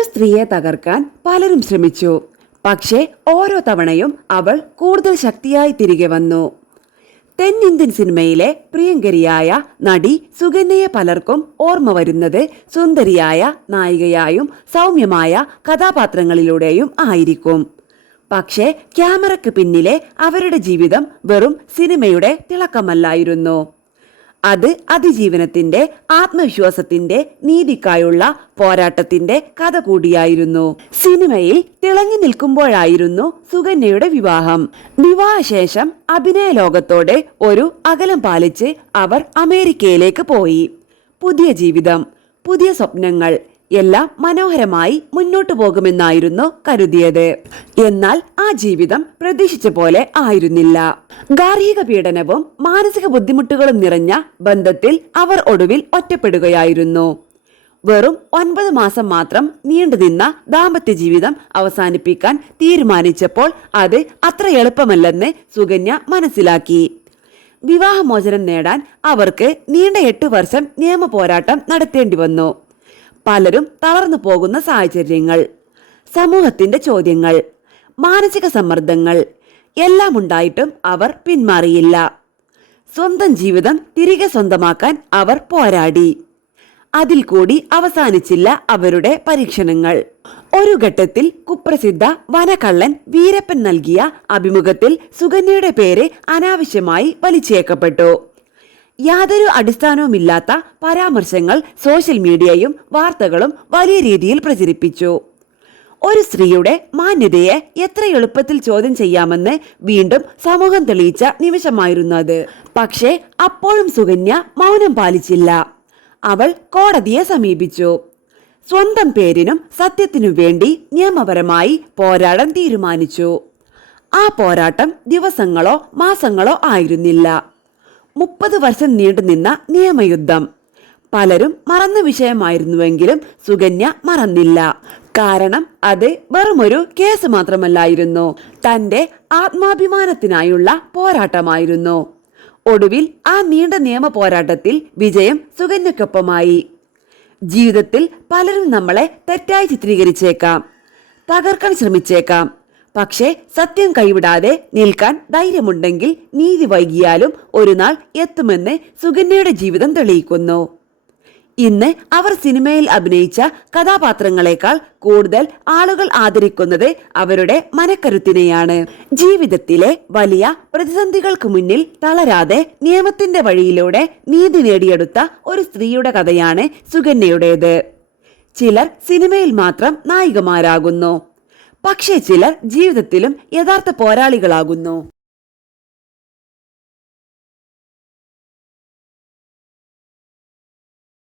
ഒരു സ്ത്രീയെ തകർക്കാൻ പലരും ശ്രമിച്ചു. പക്ഷേ ഓരോ തവണയും അവൾ കൂടുതൽ ശക്തിയായി തിരികെ വന്നു. തെന്നിന്ത്യൻ സിനിമയിലെ പ്രിയങ്കരിയായ നടി സുകന്യയെ പലർക്കും ഓർമ്മ വരുന്നത് സുന്ദരിയായ നായികയായും സൗമ്യമായ കഥാപാത്രങ്ങളിലൂടെയും ആയിരിക്കും. പക്ഷേ ക്യാമറയ്ക്ക് പിന്നിലെ അവരുടെ ജീവിതം വെറും സിനിമയുടെ തിളക്കമല്ലായിരുന്നു. അത് അതിജീവനത്തിന്റെ, ആത്മവിശ്വാസത്തിന്റെ, നീതിക്കായുള്ള പോരാട്ടത്തിന്റെ കഥ കൂടിയായിരുന്നു. സിനിമയിൽ തിളങ്ങി നിൽക്കുമ്പോഴായിരുന്നു സുകന്യയുടെ വിവാഹം. വിവാഹശേഷം അഭിനയ ലോകത്തോടെ ഒരു അകലം പാലിച്ച് അവർ അമേരിക്കയിലേക്ക് പോയി. പുതിയ ജീവിതം, പുതിയ സ്വപ്നങ്ങൾ, എല്ലാം മനോഹരമായി മുന്നോട്ടു പോകുമെന്നായിരുന്നു കരുതിയത്. എന്നാൽ ആ ജീവിതം പ്രതീക്ഷിച്ച പോലെ ആയിരുന്നില്ല. ഗാർഹിക പീഡനവും മാനസിക ബുദ്ധിമുട്ടുകളും നിറഞ്ഞ ബന്ധത്തിൽ അവർ ഒടുവിൽ ഒറ്റപ്പെടുകയായിരുന്നു. വെറും 9 മാസം മാത്രം നീണ്ടുനിന്ന ദാമ്പത്യ ജീവിതം അവസാനിപ്പിക്കാൻ തീരുമാനിച്ചപ്പോൾ അത് അത്ര എളുപ്പമല്ലെന്ന് സുകന്യ മനസ്സിലാക്കി. വിവാഹമോചനം നേടാൻ അവർക്ക് നീണ്ട 8 വർഷം നിയമ പോരാട്ടം നടത്തേണ്ടി വന്നു. പലരും തളർന്നു പോകുന്ന സാഹചര്യങ്ങൾ, സമൂഹത്തിന്റെ ചോദ്യങ്ങൾ, മാനസിക സമ്മർദ്ദങ്ങൾ എല്ലാം ഉണ്ടായിട്ടും അവർ പിന്മാറിയില്ല. സ്വന്തം ജീവിതം തിരികെ സ്വന്തമാക്കാൻ അവർ പോരാടി. അതിൽ കൂടി അവസാനിച്ചില്ല അവരുടെ പരീക്ഷണങ്ങൾ. ഒരു ഘട്ടത്തിൽ കുപ്രസിദ്ധ വനക്കള്ളൻ വീരപ്പൻ നൽകിയ അഭിമുഖത്തിൽ സുകന്യയുടെ പേര് അനാവശ്യമായി വലിച്ചേക്കപ്പെട്ടു. യാതൊരു അടിസ്ഥാനവുമില്ലാത്ത പരാമർശങ്ങൾ സോഷ്യൽ മീഡിയയും വാർത്തകളും വലിയ രീതിയിൽ പ്രചരിപ്പിച്ചു. ഒരു സ്ത്രീയുടെ മാന്യതയെ എത്ര എളുപ്പത്തിൽ ചോദ്യം ചെയ്യാമെന്ന് വീണ്ടും സമൂഹം തെളിയിച്ച നിമിഷമായിരുന്നു അത്. പക്ഷേ അപ്പോഴും സുകന്യ മൗനം പാലിച്ചില്ല. അവൾ കോടതിയെ സമീപിച്ചു. സ്വന്തം പേരിനും സത്യത്തിനും വേണ്ടി നിയമപരമായി പോരാടാൻ തീരുമാനിച്ചു. ആ പോരാട്ടം ദിവസങ്ങളോ മാസങ്ങളോ ആയിരുന്നില്ല. 30 വർഷം നീണ്ടുനിന്ന നിയമയുദ്ധം. പലരും മറന്ന വിഷയമായിരുന്നുവെങ്കിലും സുകന്യ മറന്നില്ല. കാരണം അത് വെറുമൊരു കേസ് മാത്രമല്ലായിരുന്നു, തന്റെ ആത്മാഭിമാനത്തിനായുള്ള പോരാട്ടമായിരുന്നു. ഒടുവിൽ ആ നീണ്ട നിയമ പോരാട്ടത്തിൽ വിജയം സുകന്യക്കൊപ്പമായി. ജീവിതത്തിൽ പലരും നമ്മളെ തെറ്റായി ചിത്രീകരിച്ചേക്കാം, തകർക്കാൻ ശ്രമിച്ചേക്കാം. പക്ഷേ സത്യം കൈവിടാതെ നിൽക്കാൻ ധൈര്യമുണ്ടെങ്കിൽ നീതി വൈകിയാലും ഒരു നാൾ എത്തുമെന്ന് സുകന്യയുടെ ജീവിതം തെളിയിക്കുന്നു. ഇന്ന് അവർ സിനിമയിൽ അഭിനയിച്ച കഥാപാത്രങ്ങളെക്കാൾ കൂടുതൽ ആളുകൾ ആദരിക്കുന്നത് അവരുടെ മനക്കരുത്തിനെയാണ്. ജീവിതത്തിലെ വലിയ പ്രതിസന്ധികൾക്ക് മുന്നിൽ തളരാതെ നിയമത്തിന്റെ വഴിയിലൂടെ നീതി നേടിയെടുത്ത ഒരു സ്ത്രീയുടെ കഥയാണ് സുകന്യയുടേത്. ചിലർ സിനിമയിൽ മാത്രം നായികമാരാകുന്നു, പക്ഷേ ചിലർ ജീവിതത്തിലും യഥാർത്ഥ പോരാളികളാകുന്നു.